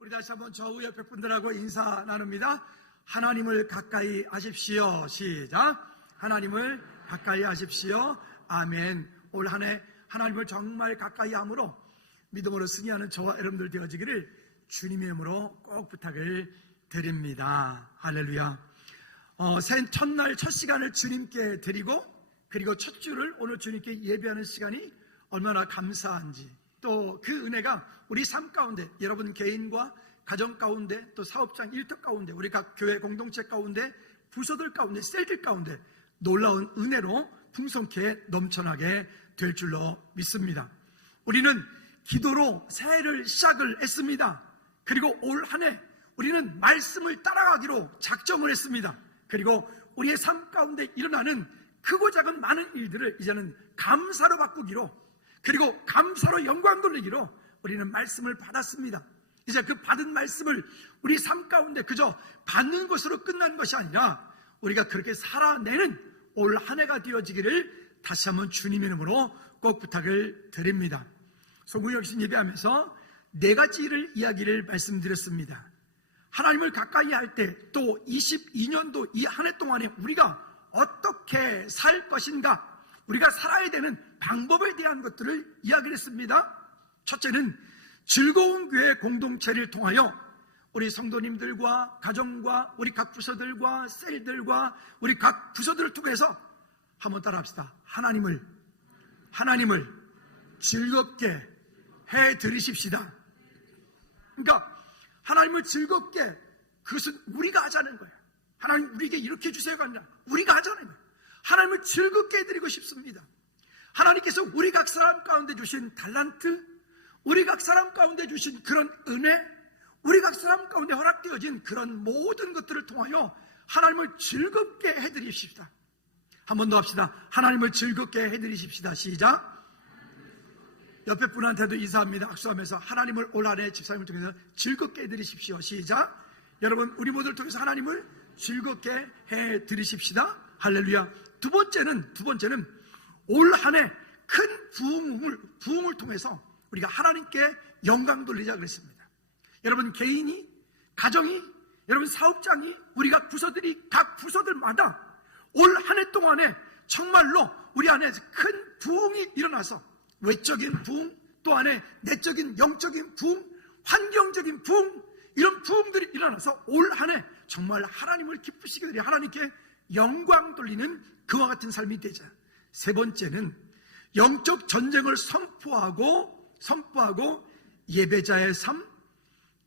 우리 다시 한번 좌우 옆에 분들하고 인사 나눕니다. 하나님을 가까이 하십시오. 시작. 하나님을 가까이 하십시오. 아멘. 올 한 해 하나님을 정말 가까이 함으로 믿음으로 승리하는 저와 여러분들 되어지기를 주님의 이름으로 꼭 부탁을 드립니다. 할렐루야. 새 첫날 첫 시간을 주님께 드리고, 그리고 첫 주를 오늘 주님께 예배하는 시간이 얼마나 감사한지, 또 그 은혜가 우리 삶 가운데, 여러분 개인과 가정 가운데, 또 사업장 일터 가운데, 우리 각 교회 공동체 가운데, 부서들 가운데, 셀들 가운데 놀라운 은혜로 풍성케 넘쳐나게 될 줄로 믿습니다. 우리는 기도로 새해를 시작을 했습니다. 그리고 올 한 해 우리는 말씀을 따라가기로 작정을 했습니다. 그리고 우리의 삶 가운데 일어나는 크고 작은 많은 일들을 이제는 감사로 바꾸기로, 그리고 감사로 영광 돌리기로 우리는 말씀을 받았습니다. 이제 그 받은 말씀을 우리 삶 가운데 그저 받는 것으로 끝난 것이 아니라 우리가 그렇게 살아내는 올 한 해가 되어지기를 다시 한번 주님의 이름으로 꼭 부탁을 드립니다. 소구역신 예배하면서 네 가지를 이야기를 말씀드렸습니다. 하나님을 가까이 할 때, 또 22년도 이 한 해 동안에 우리가 어떻게 살 것인가, 우리가 살아야 되는 방법에 대한 것들을 이야기를 했습니다. 첫째는 즐거운 교회 공동체를 통하여 우리 성도님들과 가정과 우리 각 부서들과 셀들과 우리 각 부서들을 통해서 한번 따라합시다. 하나님을 즐겁게 해드리십시다. 그러니까 하나님을 즐겁게, 그것은 우리가 하자는 거예요. 하나님 우리에게 이렇게 해주세요가 아니라 우리가 하자는 거예요. 하나님을 즐겁게 해드리고 싶습니다. 하나님께서 우리 각 사람 가운데 주신 달란트, 우리 각 사람 가운데 주신 그런 은혜, 우리 각 사람 가운데 허락되어진 그런 모든 것들을 통하여 하나님을 즐겁게 해드리십시다. 한 번 더 합시다. 하나님을 즐겁게 해드리십시다. 시작. 옆에 분한테도 인사합니다. 악수하면서 하나님을 올 한 해 집사님을 통해서 즐겁게 해드리십시오. 시작. 여러분, 우리 모두를 통해서 하나님을 즐겁게 해드리십시다. 할렐루야. 두 번째는 올 한 해 큰 부흥을 통해서 우리가 하나님께 영광 돌리자 그랬습니다. 여러분 개인이, 가정이, 여러분 사업장이, 우리 각 부서들이 각 부서들마다 올 한 해 동안에 정말로 우리 안에 큰 부흥이 일어나서, 외적인 부흥, 또 안에 내적인 영적인 부흥, 환경적인 부흥, 이런 부흥들이 일어나서 올 한 해 정말 하나님을 기쁘시게 드려 하나님께 영광 돌리는 그와 같은 삶이 되자. 세 번째는 영적 전쟁을 선포하고 예배자의 삶,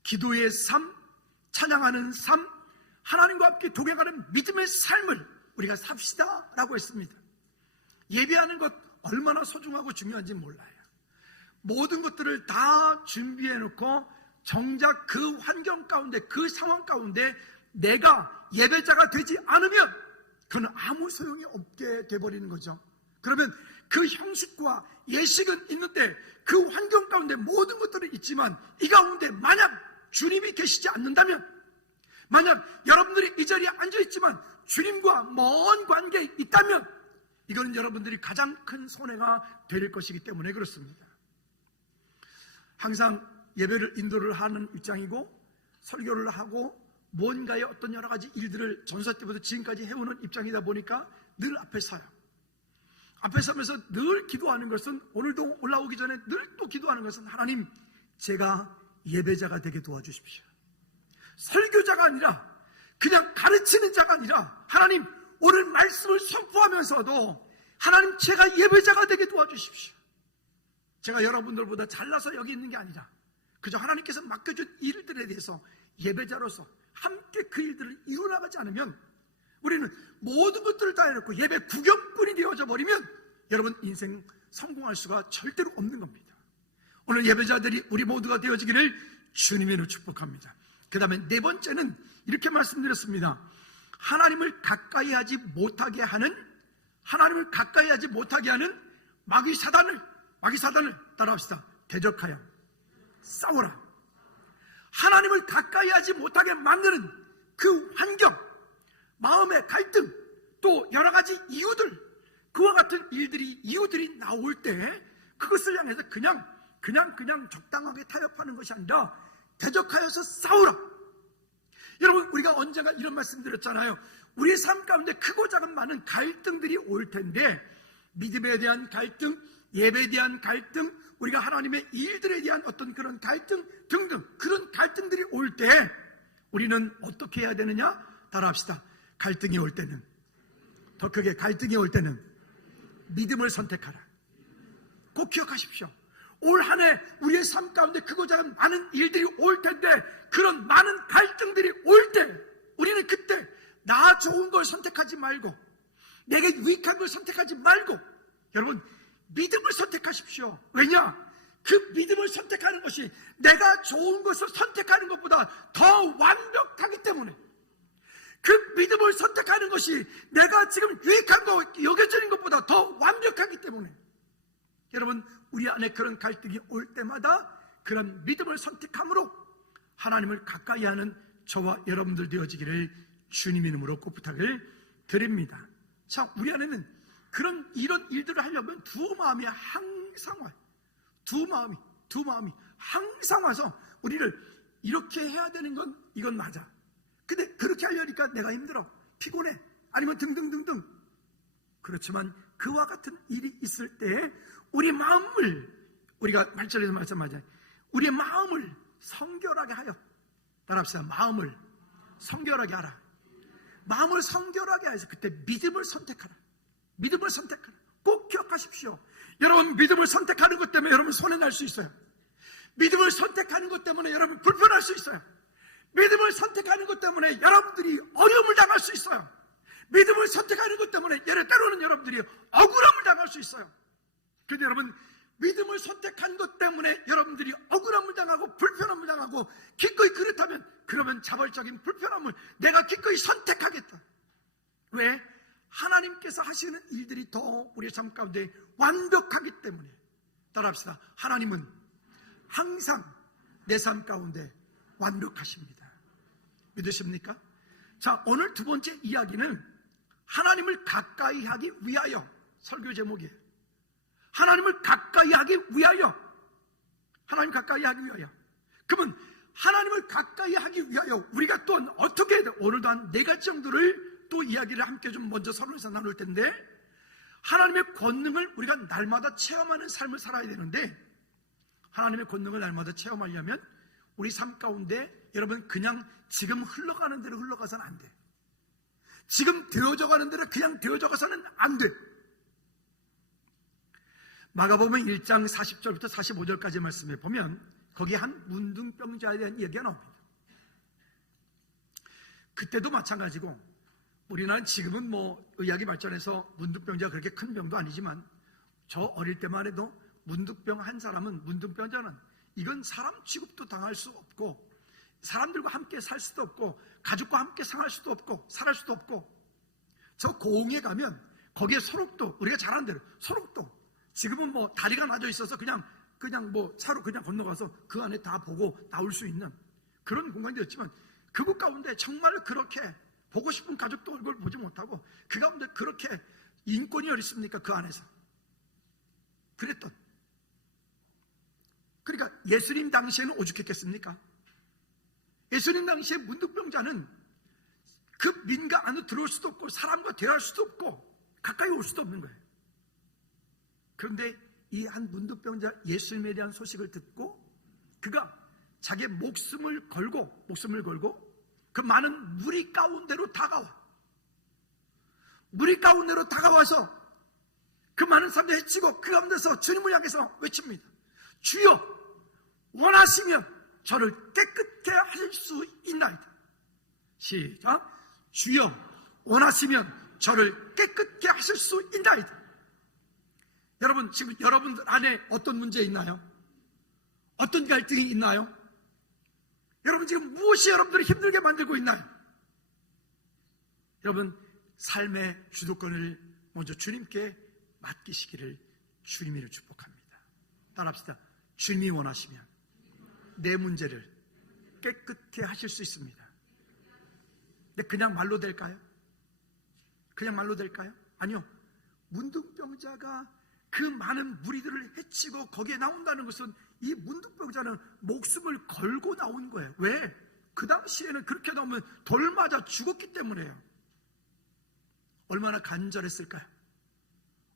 기도의 삶, 찬양하는 삶, 하나님과 함께 동행하는 믿음의 삶을 우리가 삽시다 라고 했습니다. 예배하는 것 얼마나 소중하고 중요한지 몰라요. 모든 것들을 다 준비해 놓고 정작 그 환경 가운데, 그 상황 가운데 내가 예배자가 되지 않으면 그건 아무 소용이 없게 돼버리는 거죠. 그러면 그 형식과 예식은 있는데 그 환경 가운데 모든 것들은 있지만 이 가운데 만약 주님이 계시지 않는다면, 만약 여러분들이 이 자리에 앉아있지만 주님과 먼 관계에 있다면 이거는 여러분들이 가장 큰 손해가 될 것이기 때문에 그렇습니다. 항상 예배를 인도를 하는 입장이고 설교를 하고 뭔가의 어떤 여러 가지 일들을 전사 때부터 지금까지 해오는 입장이다 보니까 늘 앞에 서요. 앞에 서면서 늘 기도하는 것은, 오늘도 올라오기 전에 늘 또 기도하는 것은, 하나님 제가 예배자가 되게 도와주십시오. 설교자가 아니라, 그냥 가르치는 자가 아니라, 하나님 오늘 말씀을 선포하면서도 하나님 제가 예배자가 되게 도와주십시오. 제가 여러분들보다 잘나서 여기 있는 게 아니라 그저 하나님께서 맡겨준 일들에 대해서 예배자로서 함께 그 일들을 이루어나가지 않으면 우리는 모든 것들을 다 해놓고 예배 구경꾼이 되어져 버리면 여러분 인생 성공할 수가 절대로 없는 겁니다. 오늘 예배자들이 우리 모두가 되어지기를 주님의 이름으로 축복합니다. 그 다음에 네 번째는 이렇게 말씀드렸습니다. 하나님을 가까이 하지 못하게 하는 마귀 사단을 따라합시다. 대적하여 싸워라. 하나님을 가까이 하지 못하게 만드는 그 환경, 마음의 갈등, 또 여러 가지 이유들, 그와 같은 이유들이 나올 때 그것을 향해서 그냥 적당하게 타협하는 것이 아니라 대적하여서 싸우라. 여러분, 우리가 언젠가 이런 말씀 드렸잖아요. 우리의 삶 가운데 크고 작은 많은 갈등들이 올 텐데, 믿음에 대한 갈등, 예배에 대한 갈등, 우리가 하나님의 일들에 대한 어떤 그런 갈등 등등, 그런 갈등들이 올 때 우리는 어떻게 해야 되느냐? 따라합시다. 갈등이 올 때는, 더 크게, 갈등이 올 때는 믿음을 선택하라. 꼭 기억하십시오. 올 한 해 우리의 삶 가운데 크고 작은 많은 일들이 올 텐데, 그런 많은 갈등들이 올 때 우리는 그때 나 좋은 걸 선택하지 말고, 내게 유익한 걸 선택하지 말고, 여러분, 믿음을 선택하십시오. 왜냐? 그 믿음을 선택하는 것이 내가 좋은 것을 선택하는 것보다 더 완벽하기 때문에, 그 믿음을 선택하는 것이 내가 지금 유익한 거 여겨지는 것보다 더 완벽하기 때문에, 여러분, 우리 안에 그런 갈등이 올 때마다 그런 믿음을 선택함으로 하나님을 가까이 하는 저와 여러분들 되어지기를 주님 이름으로 꼭 부탁을 드립니다. 자, 우리 안에는 이런 일들을 하려면 두 마음이 항상 와요. 두 마음이 항상 와서 우리를 이렇게 해야 되는 건 이건 맞아. 근데 그렇게 하려니까 내가 힘들어, 피곤해, 아니면 등등등등. 그렇지만 그와 같은 일이 있을 때 우리 마음을, 우리가 8절에서 말씀하잖아요. 우리의 마음을 성결하게 하여, 따라합시다. 마음을 성결하게 하라. 마음을 성결하게 해서 그때 믿음을 선택하라. 믿음을 선택하라. 꼭 기억하십시오. 여러분, 믿음을 선택하는 것 때문에 여러분 손해날 수 있어요. 믿음을 선택하는 것 때문에 여러분 불편할 수 있어요. 믿음을 선택하는 것 때문에 여러분들이 어려움을 당할 수 있어요. 믿음을 선택하는 것 때문에 때로는 여러분들이 억울함을 당할 수 있어요. 그런데 여러분, 믿음을 선택한 것 때문에 여러분들이 억울함을 당하고 불편함을 당하고 기꺼이 그렇다면, 그러면 자발적인 불편함을 내가 기꺼이 선택하겠다. 왜? 하나님께서 하시는 일들이 더 우리의 삶 가운데 완벽하기 때문에. 따라합시다. 하나님은 항상 내 삶 가운데 완벽하십니다. 믿으십니까? 자, 오늘 두 번째 이야기는 하나님을 가까이 하기 위하여, 설교 제목이에요. 하나님을 가까이 하기 위하여. 하나님 가까이 하기 위하여. 그러면 하나님을 가까이 하기 위하여 우리가 또 어떻게 해야 돼? 오늘도 한 4가지 정도를 또 이야기를 함께 좀 먼저 서론에서 나눌 텐데, 하나님의 권능을 우리가 날마다 체험하는 삶을 살아야 되는데, 하나님의 권능을 날마다 체험하려면 우리 삶 가운데 여러분 그냥 지금 흘러가는 대로 흘러가서는 안 돼. 지금 되어져 가는 대로 그냥 되어져 가서는 안 돼. 마가복음 1장 40절부터 45절까지 말씀에 보면 거기 한 문둥병자에 대한 얘기가 나옵니다. 그때도 마찬가지고, 우리나라는 지금은 의학이 발전해서 문둥병자가 그렇게 큰 병도 아니지만, 저 어릴 때만 해도 문둥병 한 사람은, 문둥병자는 이건 사람 취급도 당할 수 없고, 사람들과 함께 살 수도 없고, 가족과 함께 생활할 수도 없고, 살할 수도 없고, 저 고흥에 가면 거기에 소록도, 우리가 잘 아는 대로 소록도, 지금은 다리가 나져 있어서 그냥 차로 그냥 건너가서 그 안에 다 보고 나올 수 있는 그런 공간이 되었지만, 그곳 가운데 정말 그렇게 보고 싶은 가족도 얼굴 보지 못하고, 그 가운데 그렇게 인권이 어디 있습니까? 그 안에서 그랬던. 그러니까 예수님 당시에는 오죽했겠습니까? 예수님 당시에 문둥병자는 그 민가 안으로 들어올 수도 없고, 사람과 대화할 수도 없고, 가까이 올 수도 없는 거예요. 그런데 이 한 문둥병자 예수님에 대한 소식을 듣고, 그가 자기의 목숨을 걸고 그 많은 무리 가운데로 다가와서 그 많은 사람들 해치고 그 가운데서 주님을 향해서 외칩니다. 주여, 원하시면 저를 깨끗게 하실 수 있나이다. 시작. 주여, 원하시면 저를 깨끗게 하실 수 있나이다. 여러분, 지금 여러분들 안에 어떤 문제 있나요? 어떤 갈등이 있나요? 여러분, 지금 무엇이 여러분들을 힘들게 만들고 있나요? 여러분, 삶의 주도권을 먼저 주님께 맡기시기를 주님으로 축복합니다. 따라합시다. 주님이 원하시면 내 문제를 깨끗게 하실 수 있습니다. 근데 그냥 말로 될까요? 그냥 말로 될까요? 아니요. 문둥병자가 그 많은 무리들을 해치고 거기에 나온다는 것은 이 문둥병자는 목숨을 걸고 나온 거예요. 왜? 그 당시에는 그렇게 나오면 돌 맞아 죽었기 때문에요. 얼마나 간절했을까요?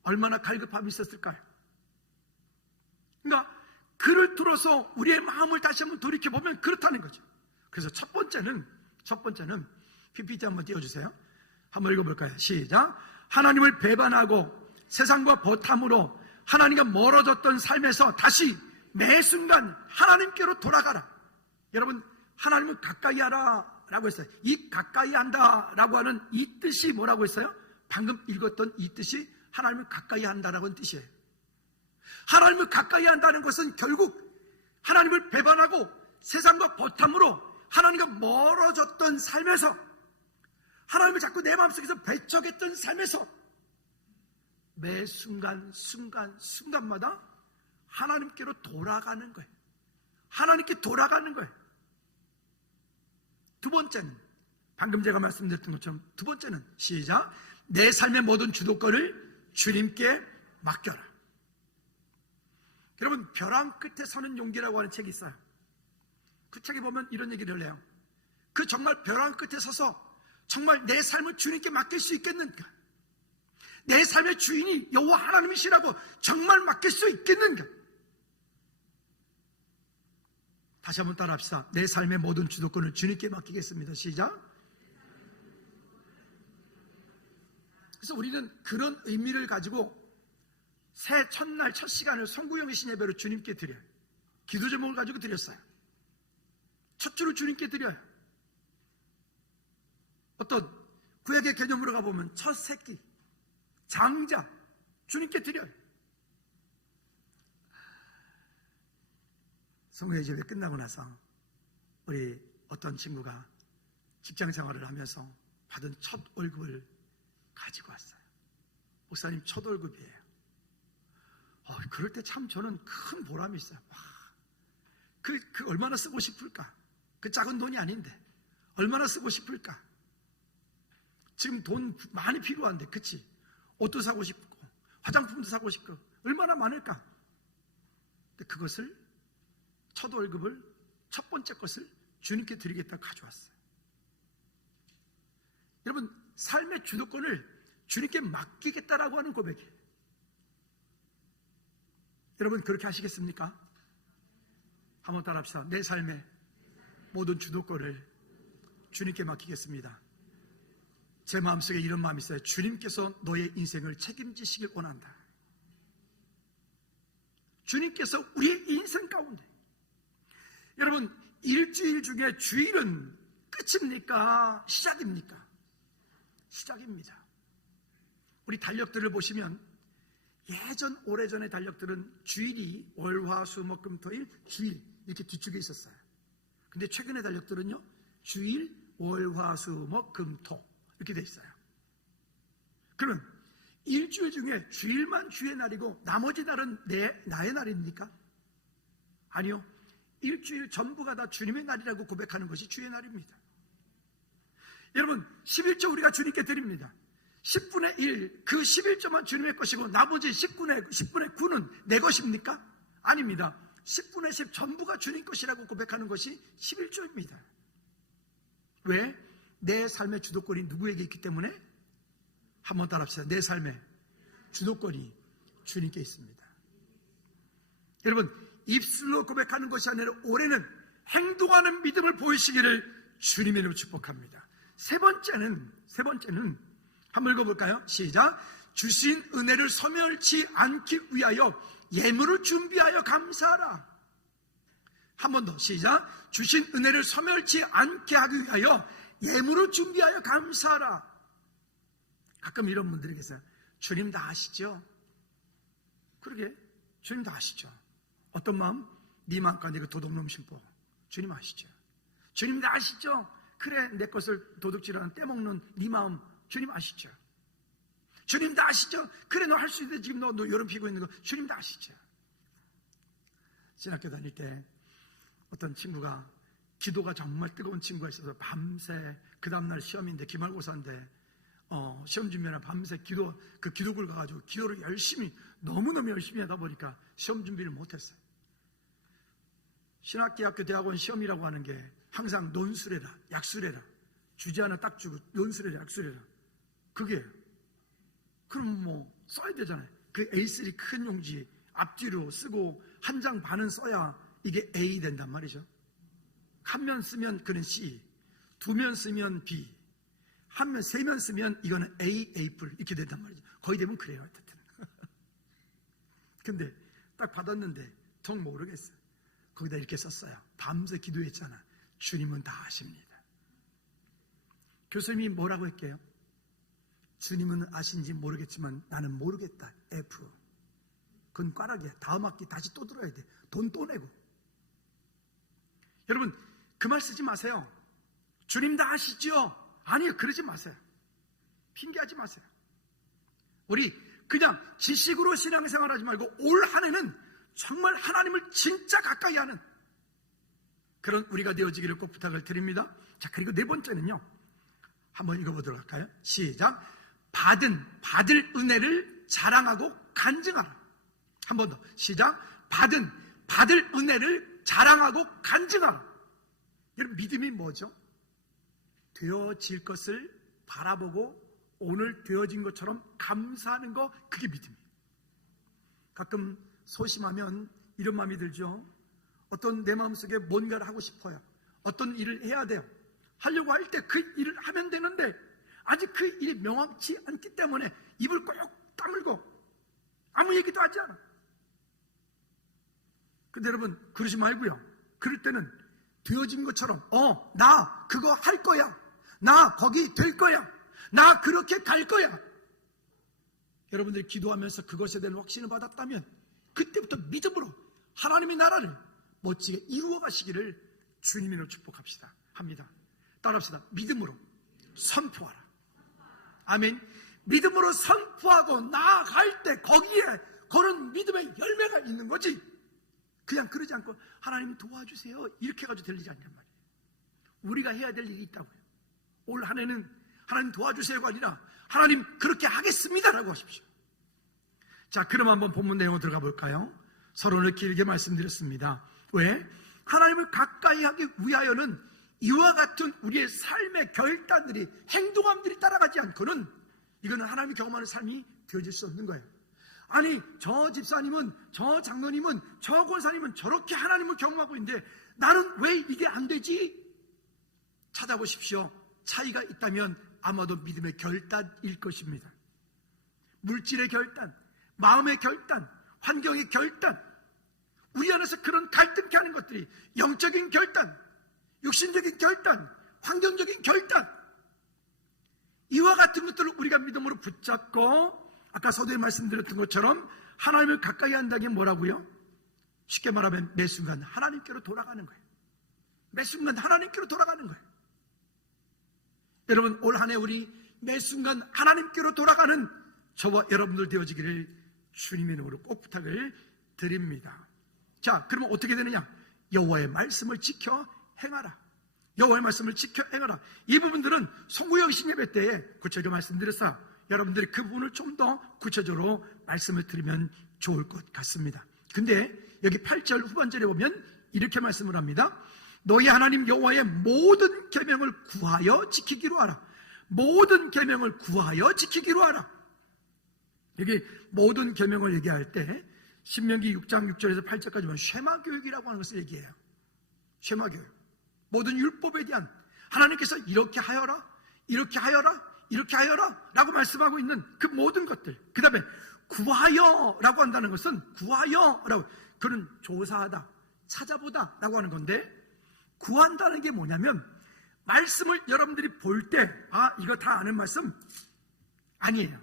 얼마나 갈급함이 있었을까요? 그러니까 그를 들어서 우리의 마음을 다시 한번 돌이켜보면 그렇다는 거죠. 그래서 첫 번째는 PPT 한번 띄워주세요. 한번 읽어볼까요? 시작. 하나님을 배반하고 세상과 버탐으로 하나님과 멀어졌던 삶에서 다시 매 순간 하나님께로 돌아가라. 여러분, 하나님을 가까이 하라 라고 했어요. 이 가까이 한다 라고 하는 이 뜻이 뭐라고 했어요? 방금 읽었던 이 뜻이 하나님을 가까이 한다라고 하는 뜻이에요. 하나님을 가까이 한다는 것은 결국 하나님을 배반하고 세상과 버탐으로 하나님과 멀어졌던 삶에서, 하나님을 자꾸 내 마음속에서 배척했던 삶에서 매 순간마다 하나님께로 돌아가는 거예요. 하나님께 돌아가는 거예요. 두 번째는, 방금 제가 말씀드렸던 것처럼 두 번째는, 시작. 내 삶의 모든 주도권을 주님께 맡겨라. 여러분, 벼랑 끝에 서는 용기라고 하는 책이 있어요. 그 책에 보면 이런 얘기를 해요. 그 정말 벼랑 끝에 서서 정말 내 삶을 주님께 맡길 수 있겠는가? 내 삶의 주인이 여호와 하나님이시라고 정말 맡길 수 있겠는가? 다시 한번 따라합시다. 내 삶의 모든 주도권을 주님께 맡기겠습니다. 시작. 그래서 우리는 그런 의미를 가지고 새 첫날 첫 시간을 송구영신 예배로 주님께 드려요. 기도 제목을 가지고 드렸어요. 첫 주를 주님께 드려요. 어떤 구약의 개념으로 가보면 첫 새끼, 장자, 주님께 드려요. 송구영 예배 끝나고 나서 우리 어떤 친구가 직장 생활을 하면서 받은 첫 월급을 가지고 왔어요. 목사님, 첫 월급이에요. 그럴 때 참 저는 큰 보람이 있어요. 와, 그 얼마나 쓰고 싶을까? 그 작은 돈이 아닌데 얼마나 쓰고 싶을까? 지금 돈 많이 필요한데, 그치? 옷도 사고 싶고 화장품도 사고 싶고 얼마나 많을까? 근데 그것을, 첫 월급을, 첫 번째 것을 주님께 드리겠다고 가져왔어요. 여러분, 삶의 주도권을 주님께 맡기겠다라고 하는 고백이에요. 여러분, 그렇게 하시겠습니까? 한번 따라합시다. 내 삶의 모든 주도권을 주님께 맡기겠습니다. 제 마음속에 이런 마음이 있어요. 주님께서 너의 인생을 책임지시길 원한다. 주님께서 우리의 인생 가운데, 여러분, 일주일 중에 주일은 끝입니까? 시작입니까? 시작입니다. 우리 달력들을 보시면 예전 오래전의 달력들은 주일이 월, 화, 수, 목, 금, 토, 일, 주일 이렇게 뒤쪽에 있었어요. 근데 최근의 달력들은요, 주일, 월, 화, 수, 목, 금, 토 이렇게 돼 있어요. 그러면 일주일 중에 주일만 주의 날이고 나머지 날은 나의 날입니까? 아니요. 일주일 전부가 다 주님의 날이라고 고백하는 것이 주의 날입니다. 여러분, 11조 우리가 주님께 드립니다. 10분의 1, 그 11조만 주님의 것이고 나머지 10분의 9는 내 것입니까? 아닙니다. 10분의 10 전부가 주님 것이라고 고백하는 것이 11조입니다. 왜? 내 삶의 주도권이 누구에게 있기 때문에? 한번 따라합시다. 내 삶의 주도권이 주님께 있습니다. 여러분, 입술로 고백하는 것이 아니라 올해는 행동하는 믿음을 보이시기를 주님의 이름으로 축복합니다. 세 번째는 한번 읽어볼까요? 시작. 주신 은혜를 소멸치 않기 위하여 예물을 준비하여 감사하라. 한 번 더, 시작. 주신 은혜를 소멸치 않게 하기 위하여 예물을 준비하여 감사하라. 가끔 이런 분들이 계세요. 주님 다 아시죠? 그러게, 주님 다 아시죠? 어떤 마음? 네 마음과 네 도둑놈 심보. 주님 아시죠? 주님 다 아시죠? 그래, 내 것을 도둑질하는 떼먹는 네 마음 주님 아시죠? 주님 다 아시죠? 그래, 너 할 수 있는데 지금 너 여름 피고 있는 거 주님 다 아시죠? 신학교 다닐 때 어떤 친구가 기도가 정말 뜨거운 친구가 있어서 밤새, 그 다음날 시험인데 기말고사인데 시험 준비나 밤새 기도를 가가지고 기도를 너무너무 열심히 하다 보니까 시험 준비를 못했어요. 신학대학교 대학원 시험이라고 하는 게 항상 논술에다 약술에다 주제 하나 딱 주고 논술에다 약술에다 그게 그럼 뭐 써야 되잖아요. 그 A3 큰 용지 앞뒤로 쓰고 한 장 반은 써야 이게 A 된단 말이죠. 한 면 쓰면 그는 C, 두 면 쓰면 B, 세 면 쓰면 이거는 A, A+ 이렇게 된단 말이죠. 거의 대부분 그래요. 하여튼. 근데 딱 받았는데 정 모르겠어요. 거기다 이렇게 썼어요. 밤새 기도했잖아. 주님은 다 아십니다. 교수님이 뭐라고 했게요? 주님은 아신지 모르겠지만 나는 모르겠다. F. 그건 꽈락이야. 다음 학기 다시 또 들어야 돼. 돈 또 내고. 여러분 그 말 쓰지 마세요. 주님 다 아시죠? 아니요, 그러지 마세요. 핑계하지 마세요. 우리 그냥 지식으로 신앙생활하지 말고 올 한 해는 정말 하나님을 진짜 가까이 하는 그런 우리가 되어지기를 꼭 부탁을 드립니다. 자, 그리고 네 번째는요, 한번 읽어보도록 할까요? 시작. 받을 은혜를 자랑하고 간증하라. 한 번 더 시작. 받을 은혜를 자랑하고 간증하라. 여러분 믿음이 뭐죠? 되어질 것을 바라보고 오늘 되어진 것처럼 감사하는 거, 그게 믿음이에요. 가끔 소심하면 이런 마음이 들죠. 어떤 내 마음속에 뭔가를 하고 싶어요. 어떤 일을 해야 돼요. 하려고 할 때 그 일을 하면 되는데 아직 그 일이 명확치 않기 때문에 입을 꼭 다물고 아무 얘기도 하지 않아. 근데 여러분 그러지 말고요. 그럴 때는 되어진 것처럼 나 그거 할 거야. 나 거기 될 거야. 나 그렇게 갈 거야. 여러분들이 기도하면서 그것에 대한 확신을 받았다면 그때부터 믿음으로 하나님의 나라를 멋지게 이루어 가시기를 주님으로 축복합시다. 합니다. 따라합시다. 믿음으로 선포하라. 아멘. 믿음으로 선포하고 나아갈 때 거기에 그런 믿음의 열매가 있는 거지. 그냥 그러지 않고 하나님 도와주세요 이렇게 해가지고 될 일이 아니란 말이에요. 우리가 해야 될 일이 있다고요. 올 한 해는 하나님 도와주세요가 아니라 하나님 그렇게 하겠습니다라고 하십시오. 자, 그럼 한번 본문 내용으로 들어가 볼까요? 서론을 길게 말씀드렸습니다. 왜? 하나님을 가까이 하기 위하여는 이와 같은 우리의 삶의 결단들이, 행동함들이 따라가지 않고는 이거는 하나님이 경험하는 삶이 되어질 수 없는 거예요. 아니, 저 집사님은, 저 장로님은, 저 권사님은 저렇게 하나님을 경험하고 있는데 나는 왜 이게 안 되지? 찾아보십시오. 차이가 있다면 아마도 믿음의 결단일 것입니다. 물질의 결단, 마음의 결단, 환경의 결단, 우리 안에서 그런 갈등케 하는 것들이 영적인 결단, 육신적인 결단, 환경적인 결단, 이와 같은 것들을 우리가 믿음으로 붙잡고 아까 서두에 말씀드렸던 것처럼 하나님을 가까이 한다는 게 뭐라고요? 쉽게 말하면 매 순간 하나님께로 돌아가는 거예요. 매 순간 하나님께로 돌아가는 거예요. 여러분 올 한 해 우리 매 순간 하나님께로 돌아가는 저와 여러분들 되어지기를 주님의 이름으로 꼭 부탁을 드립니다. 자, 그러면 어떻게 되느냐? 여호와의 말씀을 지켜 행하라. 여호와의 말씀을 지켜 행하라. 이 부분들은 송구영신 예배 때에 구체적으로 말씀드렸어요. 여러분들이 그 부분을 좀 더 구체적으로 말씀을 드리면 좋을 것 같습니다. 근데 여기 8절 후반절에 보면 이렇게 말씀을 합니다. 너희 하나님 여호와의 모든 계명을 구하여 지키기로 하라. 모든 계명을 구하여 지키기로 하라. 여기 모든 계명을 얘기할 때 신명기 6장 6절에서 8절까지 보면 쉐마교육이라고 하는 것을 얘기해요. 쉐마교육. 모든 율법에 대한 하나님께서 이렇게 하여라, 이렇게 하여라, 이렇게 하여라 라고 말씀하고 있는 그 모든 것들. 그 다음에 구하여 라고 한다는 것은 구하여 라고, 그는 조사하다, 찾아보다 라고 하는 건데, 구한다는 게 뭐냐면 말씀을 여러분들이 볼 때 이거 다 아는 말씀 아니에요.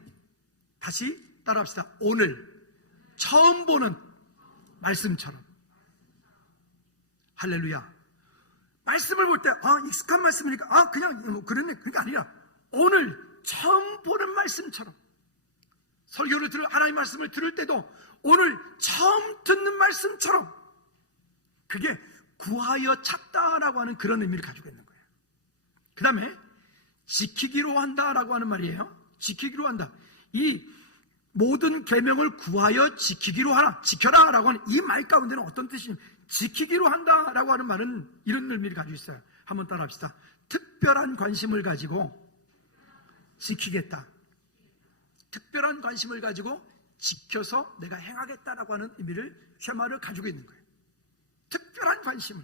다시 따라합시다. 오늘 처음 보는 말씀처럼. 할렐루야. 말씀을 볼 때 익숙한 말씀이니까 그냥 뭐 그랬네, 그러니까 아니라 오늘 처음 보는 말씀처럼. 설교를 하나님의 말씀을 들을 때도 오늘 처음 듣는 말씀처럼. 그게 구하여 찾다라고 하는 그런 의미를 가지고 있는 거예요. 그 다음에 지키기로 한다라고 하는 말이에요. 지키기로 한다. 이 모든 계명을 구하여 지키기로 하라, 지켜라 라고 하는 이 말 가운데는 어떤 뜻이냐면 지키기로 한다 라고 하는 말은 이런 의미를 가지고 있어요. 한번 따라 합시다. 특별한 관심을 가지고 지키겠다. 특별한 관심을 가지고 지켜서 내가 행하겠다라고 하는 의미를 쉐마를 가지고 있는 거예요. 특별한 관심을.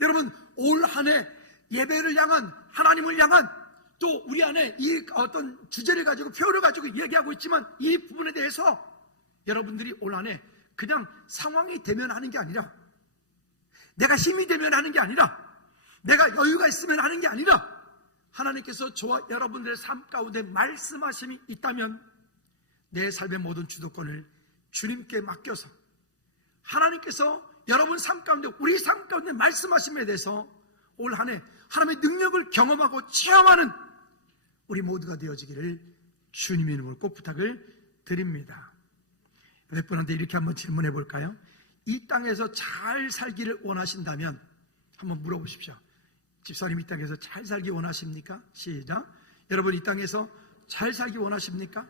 여러분, 올 한 해 예배를 향한, 하나님을 향한, 또 우리 안에 이 어떤 주제를 가지고 표현을 가지고 얘기하고 있지만 이 부분에 대해서 여러분들이 올 한 해 그냥 상황이 되면 하는 게 아니라, 내가 힘이 되면 하는 게 아니라, 내가 여유가 있으면 하는 게 아니라, 하나님께서 저와 여러분들의 삶 가운데 말씀하심이 있다면 내 삶의 모든 주도권을 주님께 맡겨서 하나님께서 여러분 삶 가운데, 우리 삶 가운데 말씀하심에 대해서 올 한 해 하나님의 능력을 경험하고 체험하는 우리 모두가 되어지기를 주님의 이름으로 꼭 부탁을 드립니다. 몇 분한테 이렇게 한번 질문해 볼까요? 이 땅에서 잘 살기를 원하신다면 한번 물어보십시오. 집사님, 이 땅에서 잘 살기 원하십니까? 시작. 여러분, 이 땅에서 잘 살기 원하십니까?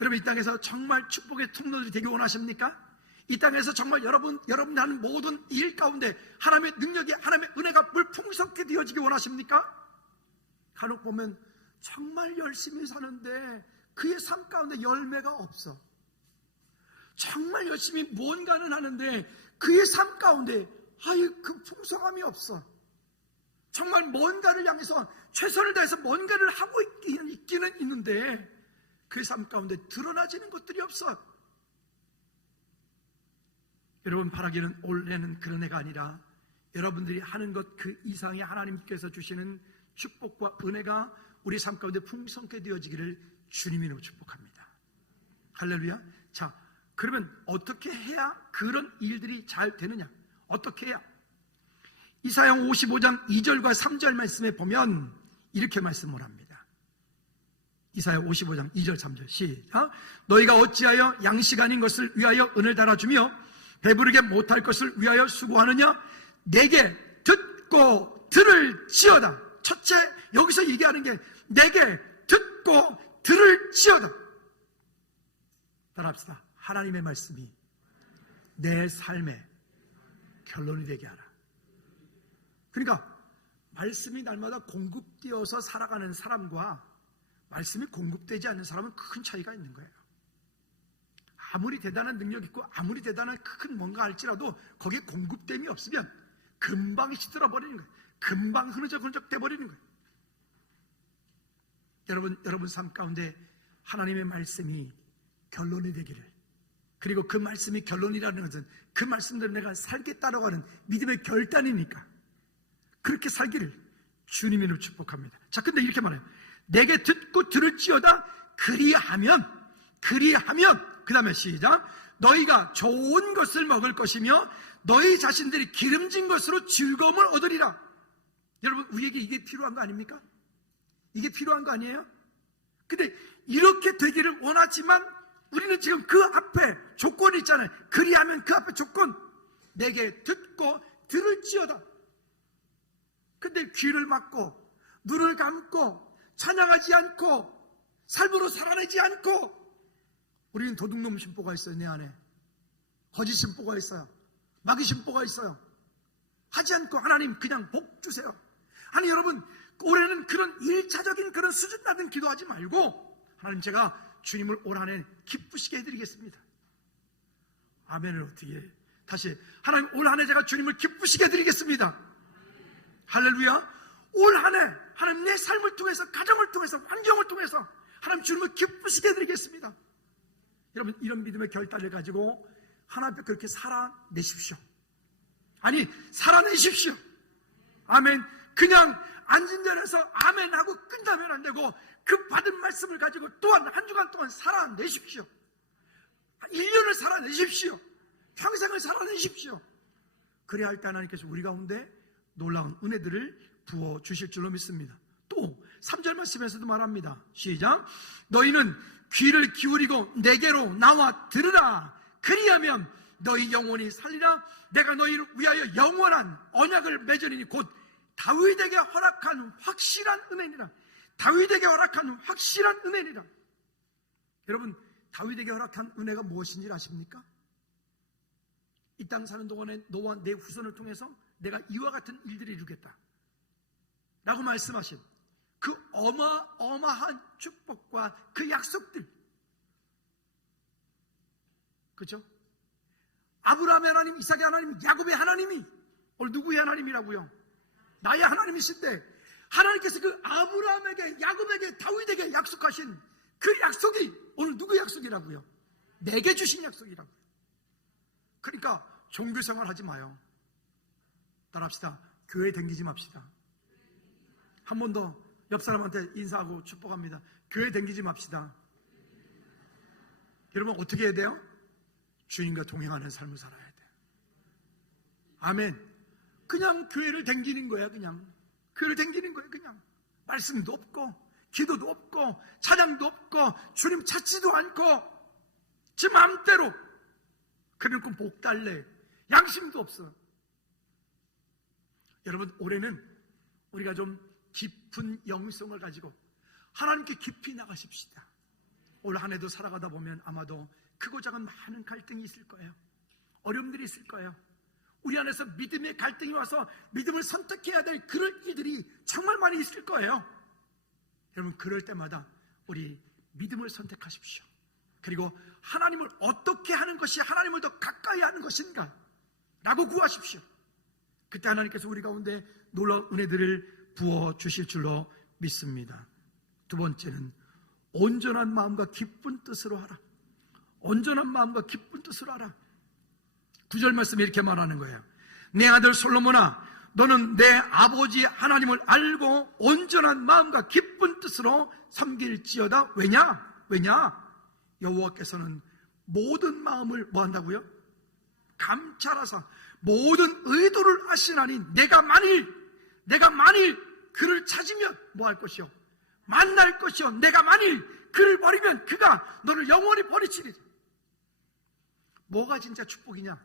여러분, 이 땅에서 정말 축복의 통로들이 되기 원하십니까? 이 땅에서 정말 여러분 하는 모든 일 가운데 하나님의 능력이, 하나님의 은혜가 물풍성하게 되어지기 원하십니까? 간혹 보면 정말 열심히 사는데 그의 삶 가운데 열매가 없어. 정말 열심히 뭔가는 하는데 그의 삶 가운데 그 풍성함이 없어. 정말 뭔가를 향해서 최선을 다해서 뭔가를 하고 있기는 있는데 그의 삶 가운데 드러나지는 것들이 없어. 여러분, 바라기는 올해는 그런 해가 아니라 여러분들이 하는 것 그 이상의 하나님께서 주시는 축복과 은혜가 우리 삶 가운데 풍성하게 되어지기를 주님의 이름으로 축복합니다. 할렐루야. 자, 그러면 어떻게 해야 그런 일들이 잘 되느냐? 어떻게 해야? 이사야 55장 2절과 3절 말씀에 보면 이렇게 말씀을 합니다. 이사야 55장 2절 3절 시작. 너희가 어찌하여 양식 아닌 것을 위하여 은을 달아주며 배부르게 못할 것을 위하여 수고하느냐? 내게 듣고 들을지어다. 첫째, 여기서 얘기하는 게 내게 듣고 들을지어다. 따라합시다. 하나님의 말씀이 내 삶의 결론이 되게 하라. 그러니까 말씀이 날마다 공급되어서 살아가는 사람과 말씀이 공급되지 않는 사람은 큰 차이가 있는 거예요. 아무리 대단한 능력 있고 아무리 대단한 큰 뭔가 할지라도 거기에 공급됨이 없으면 금방 시들어 버리는 거예요. 금방 흐느적 돼버리는 거예요. 여러분 삶 가운데 하나님의 말씀이 결론이 되기를, 그리고 그 말씀이 결론이라는 것은 그 말씀대로 내가 살겠다라고 하는 믿음의 결단이니까 그렇게 살기를 주님의 이름으로 축복합니다. 자, 근데 이렇게 말해요. 내게 듣고 들을지어다. 그리하면 그 다음에 시작. 너희가 좋은 것을 먹을 것이며 너희 자신들이 기름진 것으로 즐거움을 얻으리라. 여러분, 우리에게 이게 필요한 거 아닙니까? 이게 필요한 거 아니에요? 근데 이렇게 되기를 원하지만 우리는 지금 그 앞에 조건이 있잖아요. 그리하면 그 앞에 조건, 내게 듣고 들을지어다. 근데 귀를 막고 눈을 감고 찬양하지 않고 삶으로 살아내지 않고 우리는 도둑놈 심보가 있어요. 내 안에 거짓 심보가 있어요. 마귀 심보가 있어요. 하지 않고 하나님 그냥 복 주세요. 아니, 여러분, 올해는 그런 1차적인 그런 수준 낮은 기도하지 말고 하나님, 제가 주님을 올 한 해 기쁘시게 해드리겠습니다. 아멘을 어떻게 해? 다시, 하나님, 올 한 해 제가 주님을 기쁘시게 해드리겠습니다. 할렐루야. 올 한 해 하나님 내 삶을 통해서, 가정을 통해서, 환경을 통해서 하나님 주님을 기쁘시게 해드리겠습니다. 여러분, 이런 믿음의 결단을 가지고 하나님 앞에 그렇게 살아내십시오. 아니, 살아내십시오. 아멘. 그냥 앉은 자리에서 아멘 하고 끝나면 안 되고 그 받은 말씀을 가지고 또한 한 주간 동안 살아내십시오. 1년을 살아내십시오. 평생을 살아내십시오. 그래야 할 때 하나님께서 우리 가운데 놀라운 은혜들을 부어주실 줄로 믿습니다. 또 3절 말씀에서도 말합니다. 시작. 너희는 귀를 기울이고 내게로 나와 들으라. 그리하면 너희 영혼이 살리라. 내가 너희를 위하여 영원한 언약을 맺으리니 곧 다윗에게 허락한 확실한 은혜니라. 다윗에게 허락한 확실한 은혜니라. 여러분, 다윗에게 허락한 은혜가 무엇인지 아십니까? 이 땅 사는 동안에 너와 내 후손을 통해서 내가 이와 같은 일들을 이루겠다 라고 말씀하신 그 어마어마한 축복과 그 약속들, 그렇죠? 아브라함의 하나님, 이삭의 하나님, 야곱의 하나님이 오늘 누구의 하나님이라고요? 나의 하나님이신데, 하나님께서 그 아브라함에게, 야곱에게, 다윗에게 약속하신 그 약속이 오늘 누구의 약속이라고요? 내게 주신 약속이라고요. 그러니까 종교생활 하지 마요. 따라합시다. 교회 댕기지 맙시다. 한 번 더 옆 사람한테 인사하고 축복합니다. 교회 댕기지 맙시다. 여러분, 어떻게 해야 돼요? 주님과 동행하는 삶을 살아야 돼요. 아멘. 그냥 교회를 댕기는 거야. 그냥 교회를 댕기는 거야. 그냥 말씀도 없고 기도도 없고 찬양도 없고 주님 찾지도 않고 지 마음대로 그러니까 복 달래. 양심도 없어. 여러분, 올해는 우리가 좀 깊은 영성을 가지고 하나님께 깊이 나가십시다. 올 한 해도 살아가다 보면 아마도 크고 작은 많은 갈등이 있을 거예요. 어려움들이 있을 거예요. 우리 안에서 믿음의 갈등이 와서 믿음을 선택해야 될 그런 일들이 정말 많이 있을 거예요. 여러분, 그럴 때마다 우리 믿음을 선택하십시오. 그리고 하나님을 어떻게 하는 것이 하나님을 더 가까이 하는 것인가 라고 구하십시오. 그때 하나님께서 우리 가운데 놀라운 은혜들을 부어주실 줄로 믿습니다. 두 번째는 온전한 마음과 기쁜 뜻으로 하라. 온전한 마음과 기쁜 뜻으로 하라. 9절 말씀에 이렇게 말하는 거예요. 내 아들 솔로몬아, 너는 내 아버지 하나님을 알고 온전한 마음과 기쁜 뜻으로 섬길지어다. 왜냐? 여호와께서는 모든 마음을 뭐 한다고요? 감찰하사 모든 의도를 아시나니 내가 만일 그를 찾으면 뭐 할 것이요? 만날 것이요. 내가 만일 그를 버리면 그가 너를 영원히 버리시리라. 뭐가 진짜 축복이냐?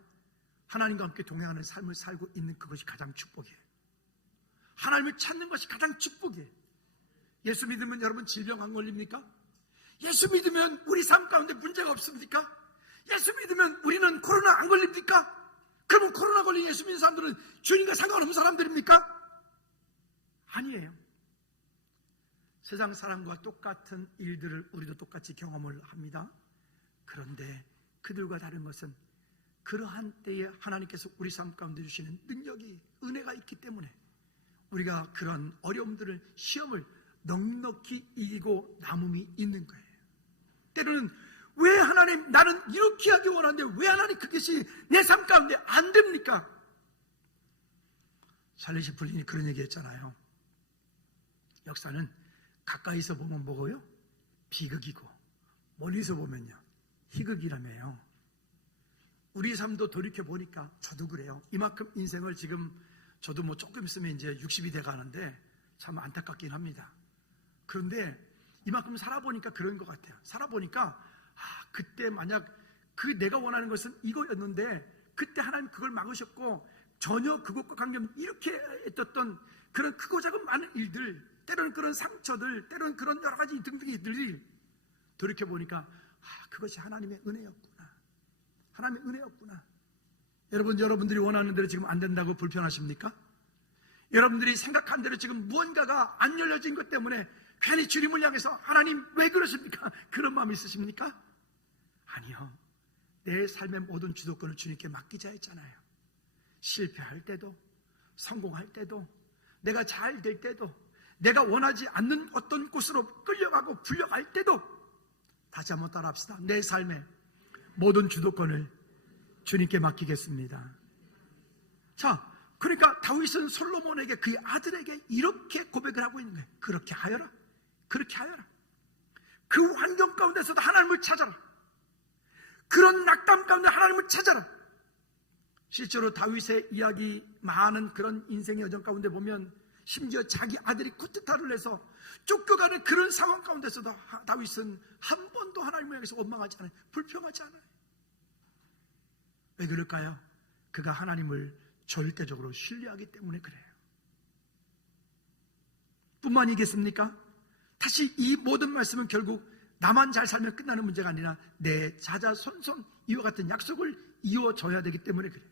하나님과 함께 동행하는 삶을 살고 있는 그것이 가장 축복이에요. 하나님을 찾는 것이 가장 축복이에요. 예수 믿으면 여러분 질병 안 걸립니까? 예수 믿으면 우리 삶 가운데 문제가 없습니까? 예수 믿으면 우리는 코로나 안 걸립니까? 그러면 코로나 걸린 예수 믿는 사람들은 주님과 상관없는 사람들입니까? 아니에요. 세상 사람과 똑같은 일들을 우리도 똑같이 경험을 합니다. 그런데 그들과 다른 것은 그러한 때에 하나님께서 우리 삶 가운데 주시는 능력이, 은혜가 있기 때문에 우리가 그런 어려움들을, 시험을 넉넉히 이기고 남음이 있는 거예요. 때로는 왜 하나님, 나는 이렇게 하기 원하는데 왜 하나님 그것이 내 삶 가운데 안 됩니까? 샬롯이 불린이 그런 얘기 했잖아요. 역사는 가까이서 보면 뭐고요? 비극이고 멀리서 보면요 희극이라며요. 우리 삶도 돌이켜보니까 저도 그래요. 이만큼 인생을 지금 저도 뭐 조금 있으면 이제 60이 돼가는데 참 안타깝긴 합니다. 그런데 이만큼 살아보니까 그런 것 같아요. 살아보니까 그때 만약 그 내가 원하는 것은 이거였는데 그때 하나님 그걸 막으셨고 전혀 그것과 관계없는 이렇게 했던 그런 크고 작은 많은 일들, 때로는 그런 상처들, 때로는 그런 여러 가지 등등이들이 돌이켜보니까 그것이 하나님의 은혜였구나. 하나님의 은혜였구나. 여러분들이 원하는 대로 지금 안 된다고 불편하십니까? 여러분들이 생각한 대로 지금 무언가가 안 열려진 것 때문에 괜히 주님을 향해서 하나님 왜 그러십니까? 그런 마음이 있으십니까? 아니요. 내 삶의 모든 주도권을 주님께 맡기자 했잖아요. 실패할 때도, 성공할 때도, 내가 잘 될 때도, 내가 원하지 않는 어떤 곳으로 끌려가고 불려갈 때도 다시 한번 따라합시다. 내 삶의 모든 주도권을 주님께 맡기겠습니다. 자, 그러니까 다윗은 솔로몬에게 그의 아들에게 이렇게 고백을 하고 있는 거예요. 그렇게 하여라. 그렇게 하여라. 그 환경 가운데서도 하나님을 찾아라. 그런 낙담 가운데 하나님을 찾아라. 실제로 다윗의 이야기, 많은 그런 인생의 여정 가운데 보면 심지어 자기 아들이 쿠데타를 해서 쫓겨가는 그런 상황 가운데서도 다윗은 한 번도 하나님을 향해서 원망하지 않아요. 불평하지 않아요. 왜 그럴까요? 그가 하나님을 절대적으로 신뢰하기 때문에 그래요. 뿐만이겠습니까? 다시 이 모든 말씀은 결국 나만 잘 살면 끝나는 문제가 아니라 내 자자손손 이와 같은 약속을 이어줘야 되기 때문에 그래요.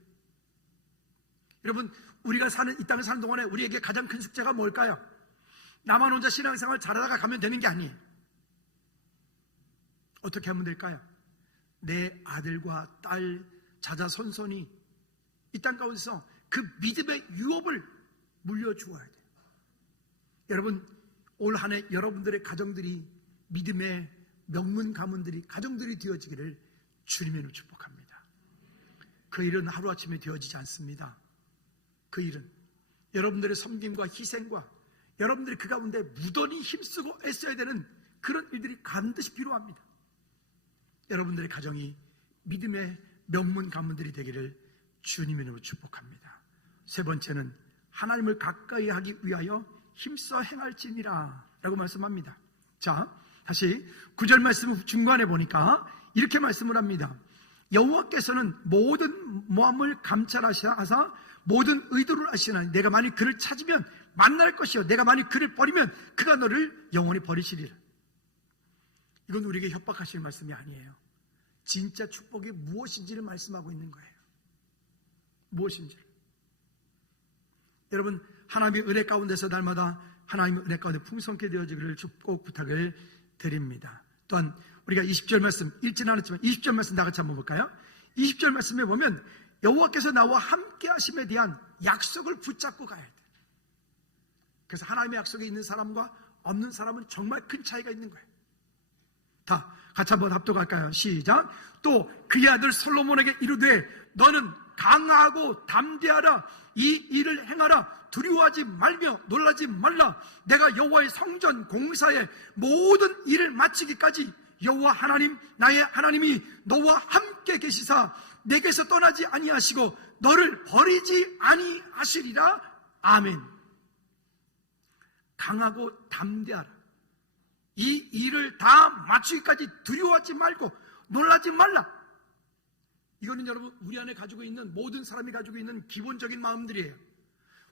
여러분, 우리가 사는 이 땅을 사는 동안에 우리에게 가장 큰 숙제가 뭘까요? 나만 혼자 신앙생활 잘하다가 가면 되는 게 아니에요. 어떻게 하면 될까요? 내 아들과 딸, 자자손손이 이 땅 가운데서 그 믿음의 유업을 물려주어야 돼요. 여러분, 올 한 해 여러분들의 가정들이 믿음의 명문 가문들이, 가정들이 되어지기를 주님의 이름으로 축복합니다. 그 일은 하루아침에 되어지지 않습니다. 그 일은 여러분들의 섬김과 희생과 여러분들이 그 가운데 무던히 힘쓰고 애써야 되는 그런 일들이 반드시 필요합니다. 여러분들의 가정이 믿음의 명문 가문들이 되기를 주님의 이름으로 축복합니다. 세 번째는 하나님을 가까이 하기 위하여 힘써 행할지니라 라고 말씀합니다. 자, 다시 9절 말씀 중간에 보니까 이렇게 말씀을 합니다. 여호와께서는 모든 모함을 감찰하사 모든 의도를 아시나니 내가 만일 그를 찾으면 만날 것이요 내가 만일 그를 버리면 그가 너를 영원히 버리시리라. 이건 우리에게 협박하시는 말씀이 아니에요. 진짜 축복이 무엇인지를 말씀하고 있는 거예요. 무엇인지를. 여러분, 하나님의 은혜 가운데서 날마다 하나님의 은혜 가운데 풍성케 되어지기를 꼭 부탁을 드립니다. 또한 우리가 20절 말씀 읽지는 않았지만 20절 말씀 다 같이 한번 볼까요? 20절 말씀에 보면 여호와께서 나와 함께 하심에 대한 약속을 붙잡고 가야 돼. 그래서 하나님의 약속에 있는 사람과 없는 사람은 정말 큰 차이가 있는 거예요. 다 같이 한번 합독할까요? 시작. 또 그의 아들 솔로몬에게 이르되 너는 강하고 담대하라. 이 일을 행하라. 두려워하지 말며 놀라지 말라. 내가 여호와의 성전 공사의 모든 일을 마치기까지 여호와 하나님 나의 하나님이 너와 함께 계시사 내게서 떠나지 아니하시고 너를 버리지 아니하시리라. 아멘. 강하고 담대하라. 이 일을 다 마치기까지 두려워하지 말고 놀라지 말라. 이거는 여러분 우리 안에 가지고 있는 모든 사람이 가지고 있는 기본적인 마음들이에요.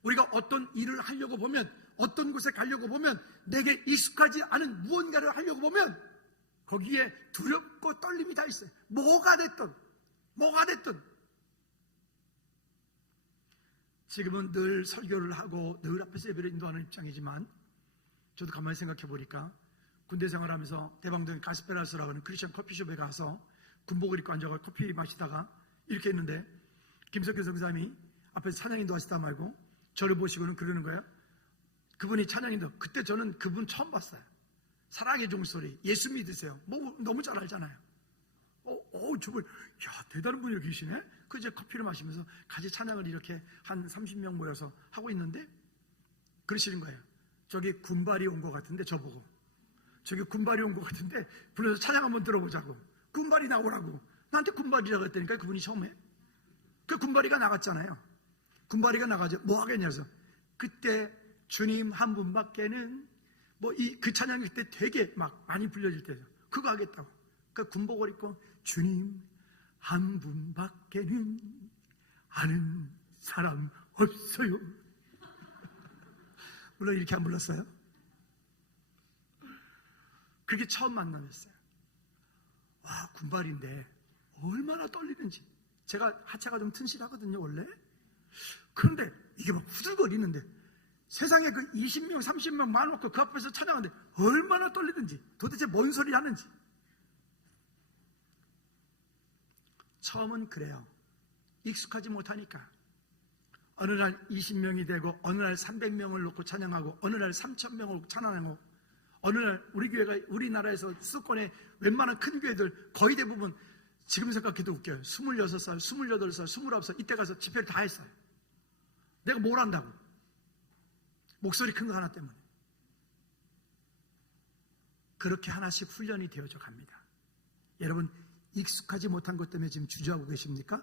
우리가 어떤 일을 하려고 보면, 어떤 곳에 가려고 보면, 내게 익숙하지 않은 무언가를 하려고 보면 거기에 두렵고 떨림이 다 있어요. 뭐가 됐든 지금은 늘 설교를 하고 늘 앞에서 예배를 인도하는 입장이지만 저도 가만히 생각해 보니까 군대 생활하면서 대방동 가스페라스라고 하는 크리스천 커피숍에 가서 군복을 입고 앉아서 커피 마시다가 이렇게 했는데 김석현 선생님이 앞에서 찬양 인도하시다 말고 저를 보시고는 그러는 거예요. 그분이 찬양 인도. 그때 저는 그분 처음 봤어요. 사랑의 종소리, 예수 믿으세요. 뭐 너무 잘 알잖아요. 저분, 야, 대단한 분이 여기 계시네? 그 이제 커피를 마시면서 같이 찬양을 이렇게 한 30명 모여서 하고 있는데 그러시는 거예요. 저기 군발이 온 것 같은데 저보고. 저기 군발이 온 것 같은데 불러서 찬양 한번 들어보자고. 군발이 나오라고. 나한테 군발이라고 했다니까 그분이 처음에. 그 군발이가 나갔잖아요. 군발이가 나가죠. 뭐 하겠냐서. 그때 주님 한 분밖에는 그 찬양이 그때 되게 막 많이 불려질 때죠. 그거 하겠다고. 그 군복을 입고 주님 한 분밖에는 아는 사람 없어요. 물론 이렇게 안 불렀어요. 그게 처음 만남이었어요. 와, 군발인데 얼마나 떨리는지. 제가 하체가 좀 튼실하거든요 원래. 그런데 이게 막 후들거리는데 세상에 그 20명 30명 많아놓고 그 앞에서 찬양하는데 얼마나 떨리든지, 도대체 뭔 소리 하는지. 처음은 그래요. 익숙하지 못하니까. 어느 날 20명이 되고 어느 날 300명을 놓고 찬양하고 어느 날 3,000명을 찬양하고 어느 날 우리 교회가 우리나라에서 수도권의 웬만한 큰 교회들 거의 대부분 지금 생각해도 웃겨요. 26살, 28살, 29살 이때 가서 집회를 다 했어요. 내가 뭘 한다고. 목소리 큰 거 하나 때문에. 그렇게 하나씩 훈련이 되어져 갑니다. 여러분, 익숙하지 못한 것 때문에 지금 주저하고 계십니까?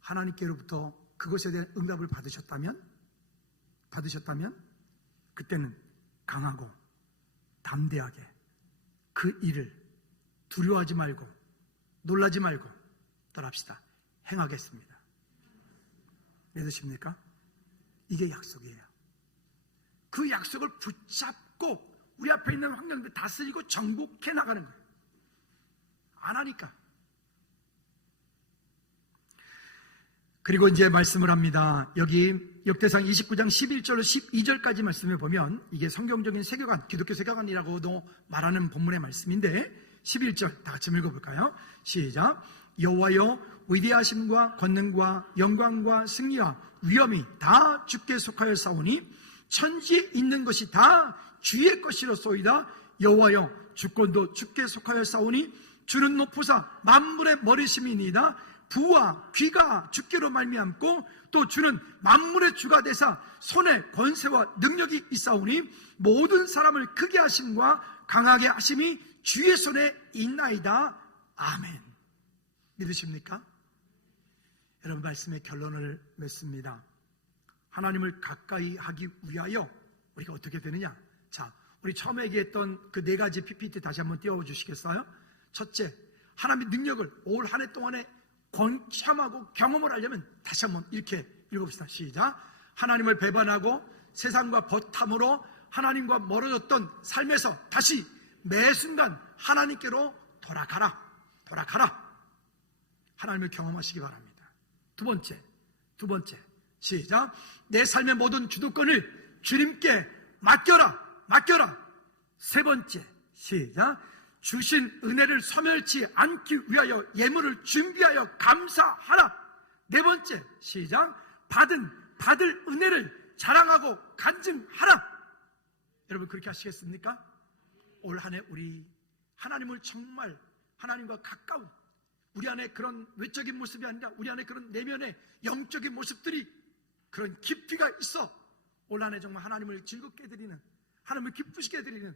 하나님께로부터 그것에 대한 응답을 받으셨다면 그때는 강하고 담대하게 그 일을 두려워하지 말고 놀라지 말고 따라합시다. 행하겠습니다. 믿으십니까? 이게 약속이에요. 그 약속을 붙잡고 우리 앞에 있는 환경들 다스리고 정복해 나가는 거예요. 안 하니까. 그리고 이제 말씀을 합니다. 여기 역대상 29장 11절로 12절까지 말씀을 보면 이게 성경적인 세계관, 기독교 세계관이라고도 말하는 본문의 말씀인데 11절 다 같이 읽어볼까요? 시작. 여호와여, 위대하심과 권능과 영광과 승리와 위엄이 다 주께 속하여 싸우니 천지에 있는 것이 다 주의 것이로소이다. 여호와여, 주권도 주께 속하여 싸우니 주는 높으사 만물의 머리심이니이다. 부와 귀가 주께로 말미암고 또 주는 만물의 주가 되사 손에 권세와 능력이 있사오니 모든 사람을 크게 하심과 강하게 하심이 주의 손에 있나이다. 아멘. 믿으십니까? 여러분, 말씀의 결론을 맺습니다. 하나님을 가까이 하기 위하여 우리가 어떻게 되느냐? 자, 우리 처음에 얘기했던 그 네 가지 PPT 다시 한번 띄워주시겠어요? 첫째, 하나님의 능력을 올 한 해 동안에 경험하고 경험을 하려면 다시 한번 이렇게 읽어봅시다. 시작. 하나님을 배반하고 세상과 벗함으로 하나님과 멀어졌던 삶에서 다시 매 순간 하나님께로 돌아가라. 하나님을 경험하시기 바랍니다. 두 번째 시작. 내 삶의 모든 주도권을 주님께 맡겨라. 세 번째 시작. 주신 은혜를 소멸치 않기 위하여 예물을 준비하여 감사하라. 네 번째 시작. 받을 은혜를 자랑하고 간증하라. 여러분, 그렇게 하시겠습니까? 올 한 해 우리 하나님을 정말 하나님과 가까운 우리 안에 그런 외적인 모습이 아니라 우리 안에 그런 내면의 영적인 모습들이 그런 깊이가 있어 올 한 해 정말 하나님을 즐겁게 해드리는, 하나님을 기쁘시게 해드리는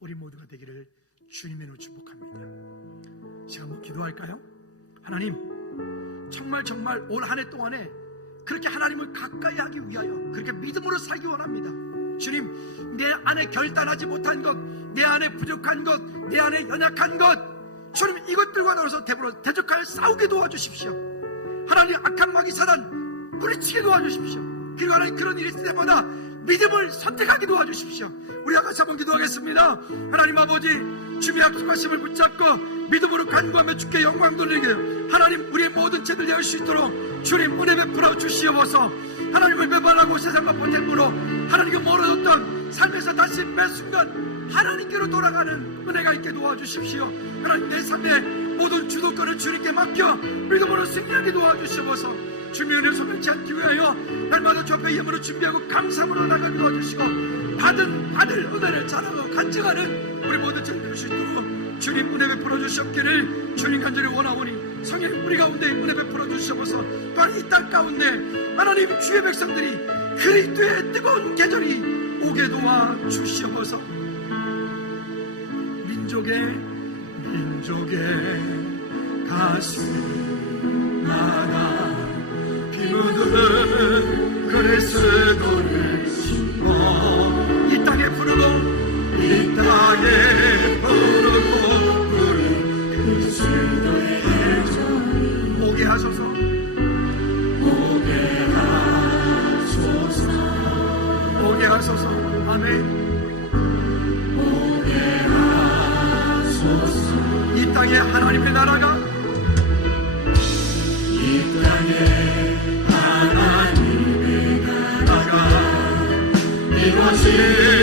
우리 모두가 되기를 주님의 이름으로 축복합니다. 제가 한번 기도할까요? 하나님, 정말 올 한 해 동안에 그렇게 하나님을 가까이 하기 위하여 그렇게 믿음으로 살기 원합니다. 주님, 내 안에 결단하지 못한 것, 내 안에 부족한 것, 내 안에 연약한 것, 주님, 이것들과 더불어서 대적하여 싸우게 도와주십시오. 하나님, 악한 마귀 사단 물리치게 도와주십시오. 그리고 하나님, 그런 일이 있을 때마다 믿음을 선택하게 도와주십시오. 우리가 같이 한번 기도하겠습니다. 하나님 아버지, 주님의 약속하심을 붙잡고 믿음으로 간구하며 주께 영광 돌리게 하나님, 우리의 모든 죄들 내을 수 있도록 주님 은혜 베풀어 주시옵소서. 하나님을 배반하고 세상과 보냄으로 하나님께 멀어졌던 삶에서 다시 매 순간 하나님께로 돌아가는 은혜가 있게 도와주십시오. 하나님, 내 삶의 모든 주도권을 주님께 맡겨 믿음으로 승리하게 도와주시옵소서. 주님의 은혜 소멸치 않기 위하여 날마다 주 앞에 예물을 준비하고 감사함으로 나가게 도와주시고 받을 은혜를 자랑하고 간증하는 우리 모든 청년들 수 있도록 주님 은혜 베풀어 주시옵기를 주님 간절히 원하오니 성령 우리 가운데 은혜 베풀어 주시옵소서. 또한 이 땅 가운데 하나님 주의 백성들이 그리스도의 뜨거운 계절이 오게 도와 주시옵소서. 민족의 가슴마다 피 묻은 그리스도를 심어 이 땅에 부르고 부른 그리스도의 계절이 오게 하소서. 아멘. 이 땅에 하나님의 나라가 이것이